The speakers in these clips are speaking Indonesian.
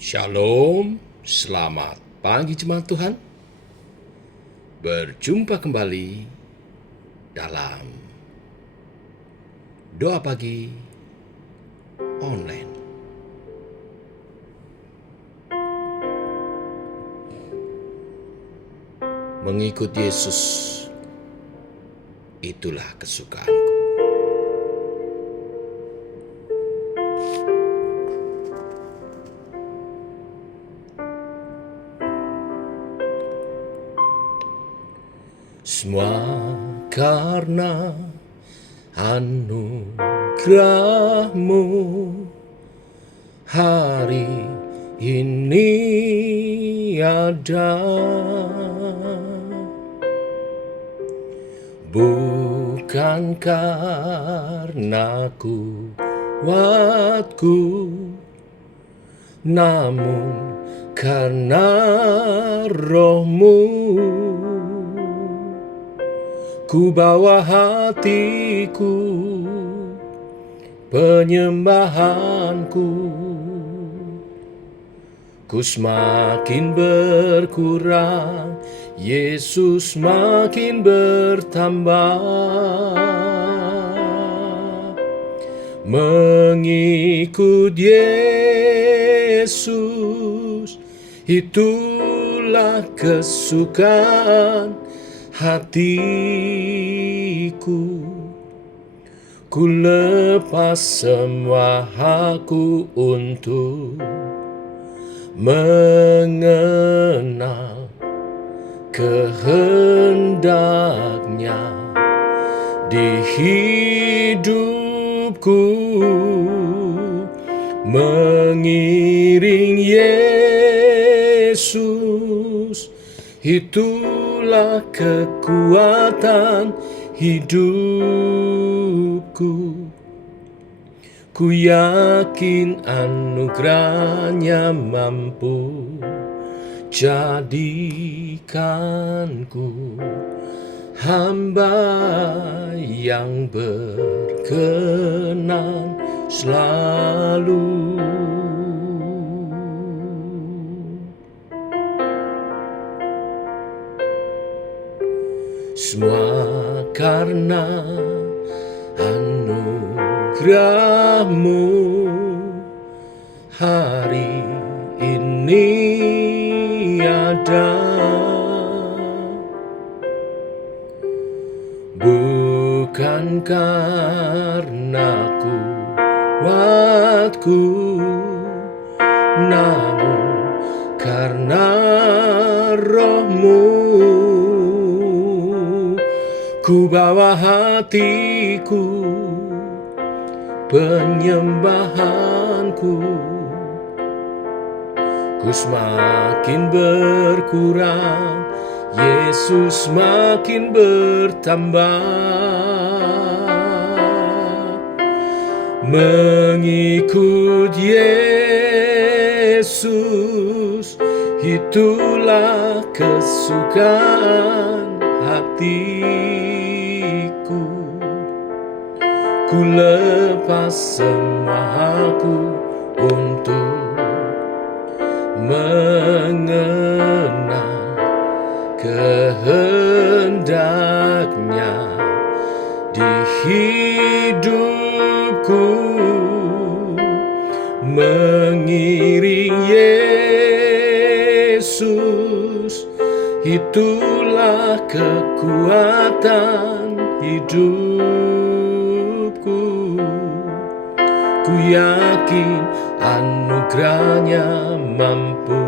Shalom, selamat pagi jemaat Tuhan. Berjumpa kembali dalam doa pagi online. Mengikut Yesus, itulah kesukaanku. Semua karena anugerah-Mu hari ini ada. Bukan karena kuatku, namun karena Roh-Mu. Ku bawa hatiku, penyembahanku, ku semakin berkurang, Yesus makin bertambah. Mengikut Yesus, itulah kesukaan hatiku. Ku lepas semua hakku untuk mengenal kehendak-Nya di hidupku. Mengiring Yesus, itulah kekuatan hidupku. Ku yakin anugerah-Nya mampu jadikanku hamba yang berkenan selalu. Semua karena anugerah-Mu hari ini ada. Bukan karena kuatku, namun karena Roh-Mu. Ku bawa hatiku, penyembahanku, ku semakin berkurang, Yesus makin bertambah. Mengikut Yesus, itulah kesukaan hatiku. Ku lepas semua hakku untuk mengenal kehendak-Nya di hidupku. Mengiring Yesus, itulah kekuatan hidupku. Ku yakin anugerah-Nya mampu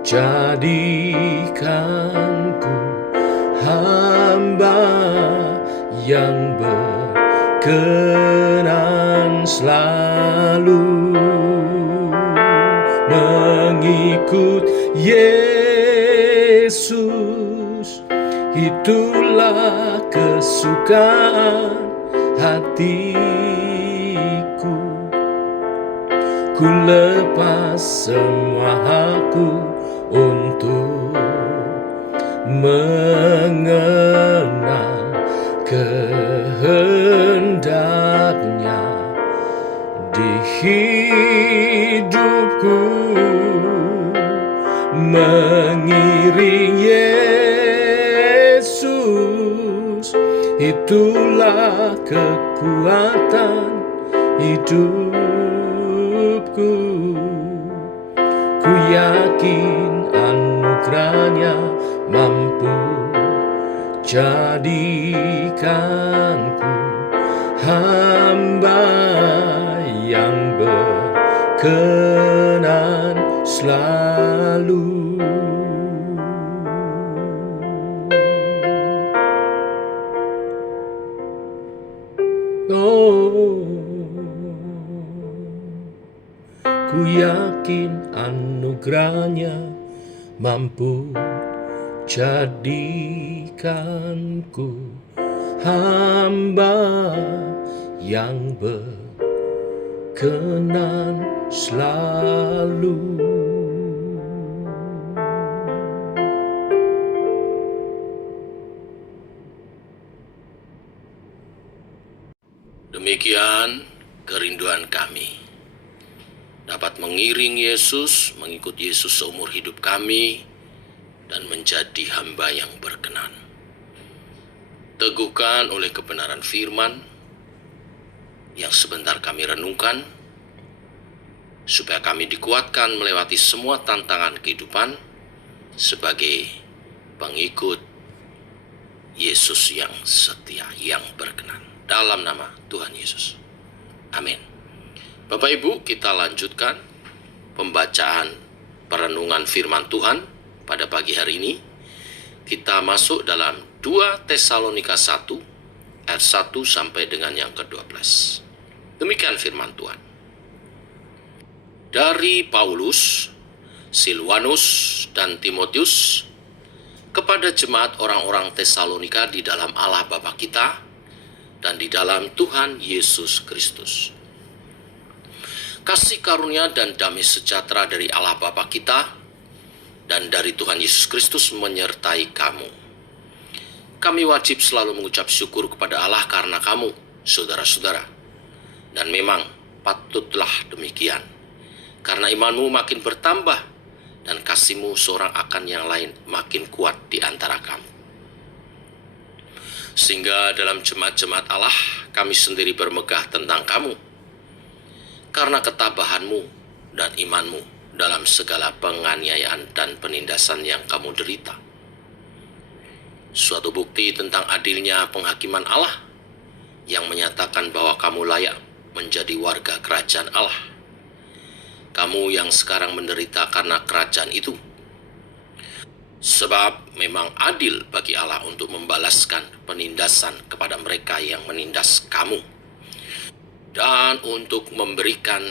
jadikanku hamba yang berkenan selalu. Mengikut Yesus, itulah kesukaan hatiku. Ku lepas semua hakku untuk mengenal kehendak-Nya di hidupku. mengiring Yesus, itulah kekuatan hidupku. Ku yakin anugerahnya mampu jadikanku hamba yang berkenan selalu. Oh, ku yakin anugerahnya mampu jadikanku hamba yang berkenan selalu. Demikian kerinduan kami, dapat mengiring Yesus, mengikut Yesus seumur hidup kami, dan menjadi hamba yang berkenan. Teguhkan oleh kebenaran firman yang sebentar kami renungkan, supaya kami dikuatkan melewati semua tantangan kehidupan sebagai pengikut Yesus yang setia, yang berkenan. Dalam nama Tuhan Yesus. Amin. Bapak Ibu, kita lanjutkan pembacaan perenungan firman Tuhan pada pagi hari ini. Kita masuk dalam 2 Tesalonika 1 ayat 1 sampai dengan yang ke-12. Demikian firman Tuhan. Dari Paulus, Silwanus, dan Timotius, kepada jemaat orang-orang Tesalonika di dalam Allah Bapa kita dan di dalam Tuhan Yesus Kristus. Kasih karunia dan damai sejahtera dari Allah Bapa kita dan dari Tuhan Yesus Kristus menyertai kamu. Kami wajib selalu mengucap syukur kepada Allah karena kamu, saudara-saudara. Dan memang patutlah demikian, karena imanmu makin bertambah dan kasihmu seorang akan yang lain makin kuat di antara kamu. Sehingga dalam jemaat-jemaat Allah, kami sendiri bermegah tentang kamu, karena ketabahanmu dan imanmu dalam segala penganiayaan dan penindasan yang kamu derita. Suatu bukti tentang adilnya penghakiman Allah yang menyatakan bahwa kamu layak menjadi warga kerajaan Allah. Kamu yang sekarang menderita karena kerajaan itu. Sebab memang adil bagi Allah untuk membalaskan penindasan kepada mereka yang menindas kamu, dan untuk memberikan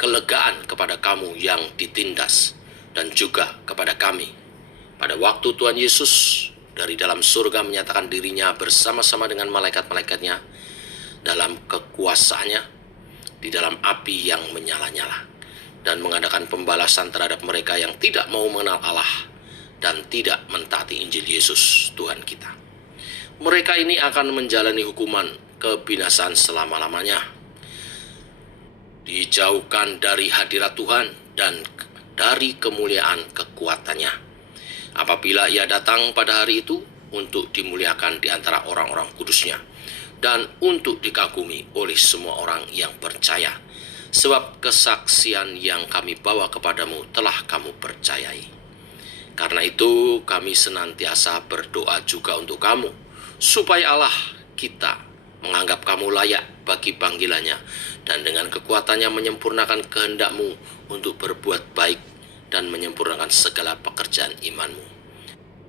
kelegaan kepada kamu yang ditindas, dan juga kepada kami. Pada waktu Tuhan Yesus dari dalam surga menyatakan dirinya bersama-sama dengan malaikat-malaikatnya dalam kekuasaannya di dalam api yang menyala-nyala, dan mengadakan pembalasan terhadap mereka yang tidak mau mengenal Allah dan tidak mentaati Injil Yesus Tuhan kita. Mereka ini akan menjalani hukuman kebinasaan selama-lamanya, dijauhkan dari hadirat Tuhan dan dari kemuliaan kekuatannya, apabila ia datang pada hari itu untuk dimuliakan di antara orang-orang kudusnya dan untuk dikagumi oleh semua orang yang percaya, sebab kesaksian yang kami bawa kepadamu telah kamu percayai. Karena itu kami senantiasa berdoa juga untuk kamu, supaya Allah kita menganggap kamu layak bagi panggilannya, dan dengan kekuatannya menyempurnakan kehendakmu untuk berbuat baik dan menyempurnakan segala pekerjaan imanmu,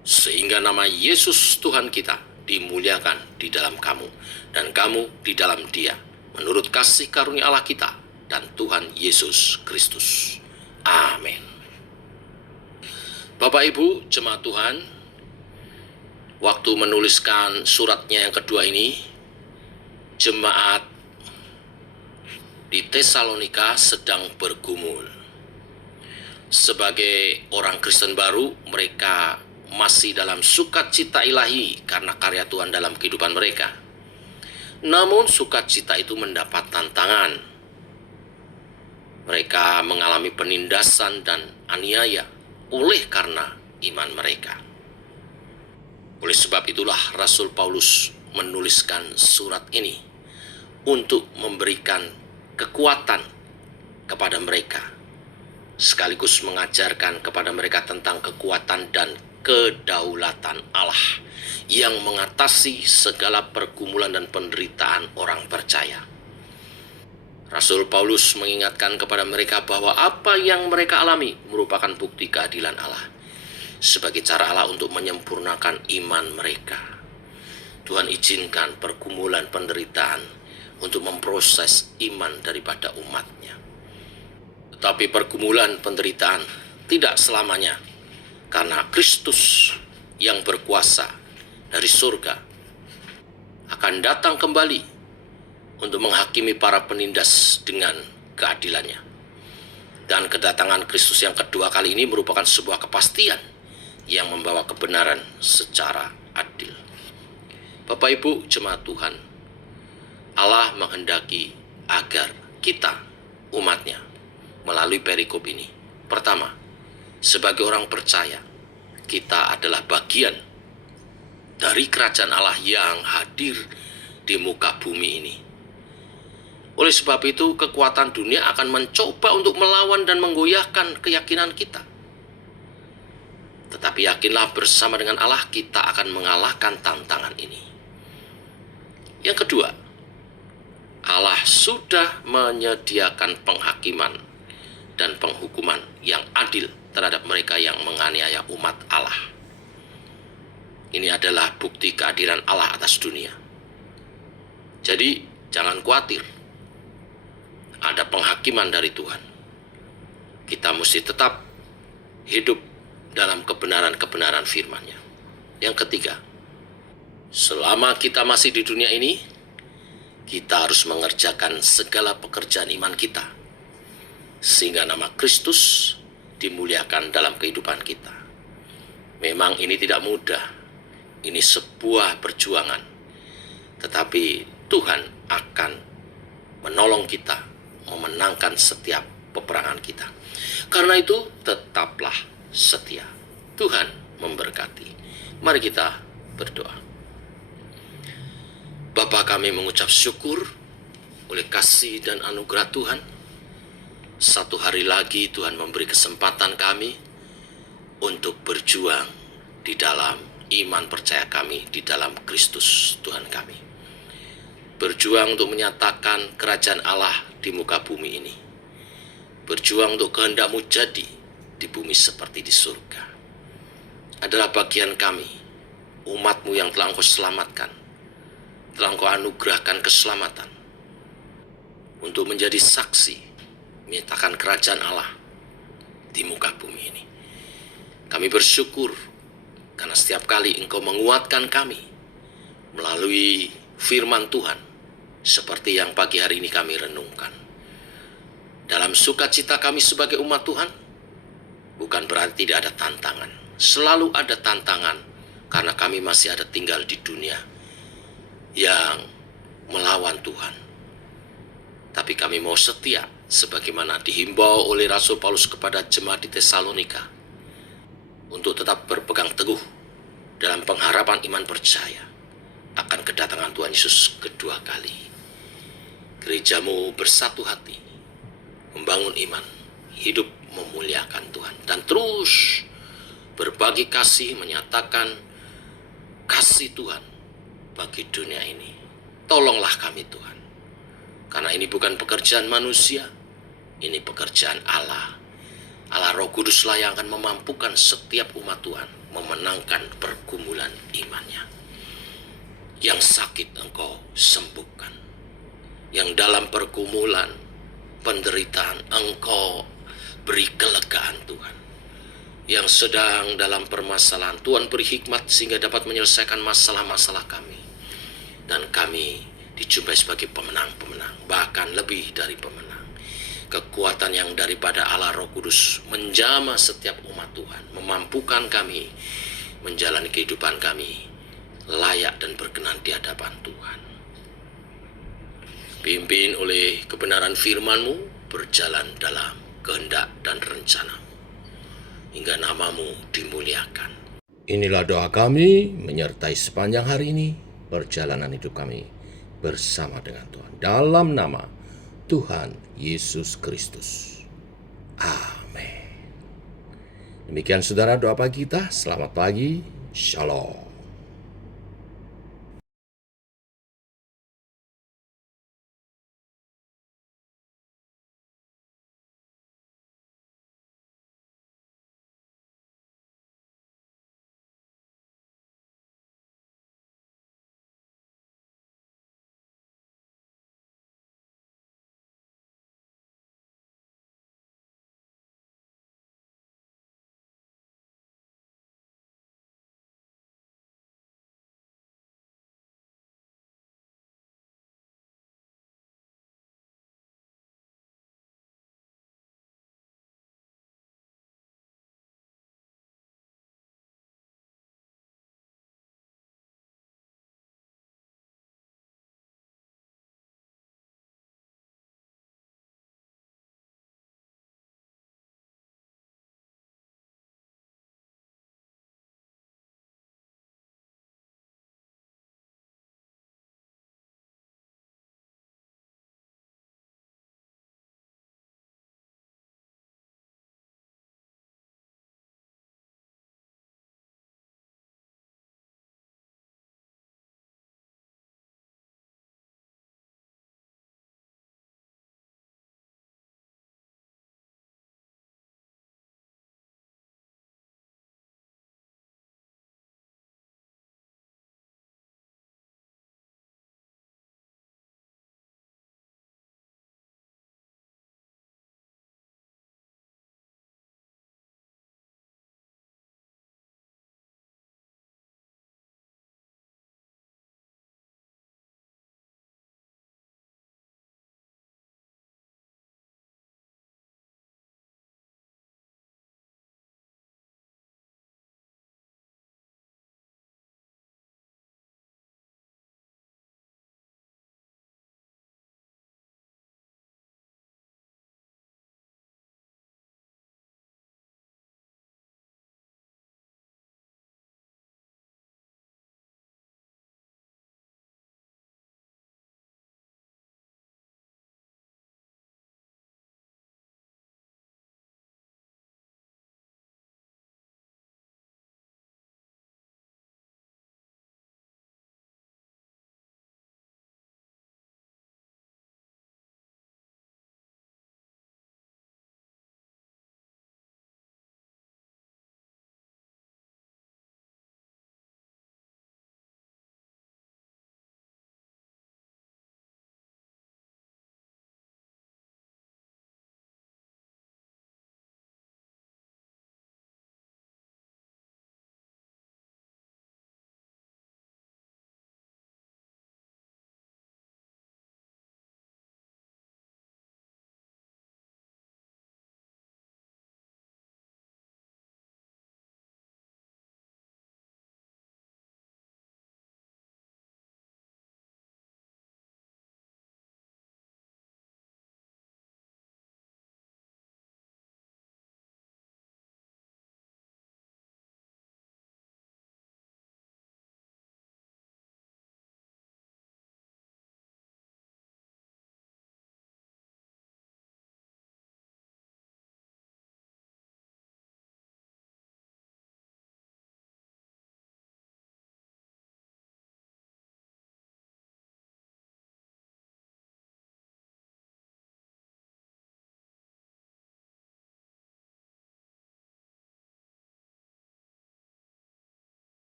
sehingga nama Yesus Tuhan kita dimuliakan di dalam kamu, dan kamu di dalam Dia, menurut kasih karunia Allah kita dan Tuhan Yesus Kristus. Amin. Bapak Ibu jemaat Tuhan, waktu menuliskan suratnya yang kedua ini, jemaat di Tesalonika sedang bergumul. Sebagai orang Kristen baru, mereka masih dalam sukacita ilahi karena karya Tuhan dalam kehidupan mereka. Namun sukacita itu mendapat tantangan. Mereka mengalami penindasan dan aniaya oleh karena iman mereka. Oleh sebab itulah Rasul Paulus menuliskan surat ini untuk memberikan kekuatan kepada mereka, sekaligus mengajarkan kepada mereka tentang kekuatan dan kedaulatan Allah yang mengatasi segala pergumulan dan penderitaan orang percaya. Rasul Paulus mengingatkan kepada mereka bahwa apa yang mereka alami merupakan bukti keadilan Allah sebagai cara Allah untuk menyempurnakan iman mereka. Tuhan izinkan pergumulan penderitaan untuk memproses iman daripada umatnya. Tetapi pergumulan penderitaan tidak selamanya, karena Kristus yang berkuasa dari surga akan datang kembali untuk menghakimi para penindas dengan keadilannya. Dan kedatangan Kristus yang kedua kali ini merupakan sebuah kepastian yang membawa kebenaran secara adil. Bapak Ibu jemaat Tuhan, Allah menghendaki agar kita, umatnya, melalui perikop ini, pertama, sebagai orang percaya, kita adalah bagian dari kerajaan Allah yang hadir di muka bumi ini. Oleh sebab itu, kekuatan dunia akan mencoba untuk melawan dan menggoyahkan keyakinan kita. Tetapi yakinlah, bersama dengan Allah kita akan mengalahkan tantangan ini. Yang kedua, Allah sudah menyediakan penghakiman dan penghukuman yang adil terhadap mereka yang menganiaya umat Allah. Ini adalah bukti keadilan Allah atas dunia. Jadi, jangan khawatir. Ada penghakiman dari Tuhan. Kita mesti tetap hidup dalam kebenaran-kebenaran firman-Nya. Yang ketiga, selama kita masih di dunia ini, kita harus mengerjakan segala pekerjaan iman kita, sehingga nama Kristus dimuliakan dalam kehidupan kita. Memang ini tidak mudah, ini sebuah perjuangan, tetapi Tuhan akan menolong kita memenangkan setiap peperangan kita. Karena itu, tetaplah setia. Tuhan memberkati. Mari kita berdoa. Bapa, kami mengucap syukur oleh kasih dan anugerah Tuhan. Satu hari lagi Tuhan memberi kesempatan kami untuk berjuang di dalam iman percaya kami di dalam Kristus Tuhan kami. Berjuang untuk menyatakan kerajaan Allah di muka bumi ini. Berjuang untuk kehendak-Mu jadi di bumi seperti di surga. Adalah bagian kami, umat-Mu yang telah Engkau selamatkan, telah Engkau anugerahkan keselamatan, untuk menjadi saksi, menyatakan kerajaan Allah di muka bumi ini. Kami bersyukur karena setiap kali Engkau menguatkan kami melalui firman Tuhan, seperti yang pagi hari ini kami renungkan. Dalam sukacita kami sebagai umat Tuhan, bukan berarti tidak ada tantangan. Selalu ada tantangan, karena kami masih ada tinggal di dunia yang melawan Tuhan. Tapi kami mau setia, sebagaimana dihimbau oleh Rasul Paulus kepada jemaat di Tesalonika, untuk tetap berpegang teguh dalam pengharapan iman percaya akan kedatangan Tuhan Yesus kedua kali. Gereja-Mu bersatu hati, membangun iman, hidup memuliakan Tuhan, dan terus berbagi kasih, menyatakan kasih Tuhan bagi dunia ini. Tolonglah kami Tuhan, karena ini bukan pekerjaan manusia, ini pekerjaan Allah. Allah Roh Kuduslah yang akan memampukan setiap umat Tuhan memenangkan pergumulan imannya. Yang sakit Engkau sembuhkan, yang dalam pergumulan penderitaan Engkau beri kelegaan Tuhan, yang sedang dalam permasalahan Tuhan beri hikmat sehingga dapat menyelesaikan masalah-masalah kami, dan kami dijumpai sebagai pemenang-pemenang, bahkan lebih dari pemenang. Kekuatan yang daripada Allah Roh Kudus menjamah setiap umat Tuhan, memampukan kami menjalani kehidupan kami layak dan berkenan di hadapan Tuhan. Pimpin oleh kebenaran firman-Mu, berjalan dalam kehendak dan rencana-Mu. hingga namamu dimuliakan. Inilah doa kami menyertai sepanjang hari ini perjalanan hidup kami bersama dengan Tuhan. Dalam nama Tuhan Yesus Kristus. Amin. Demikian saudara doa pagi kita. Selamat pagi. Shalom.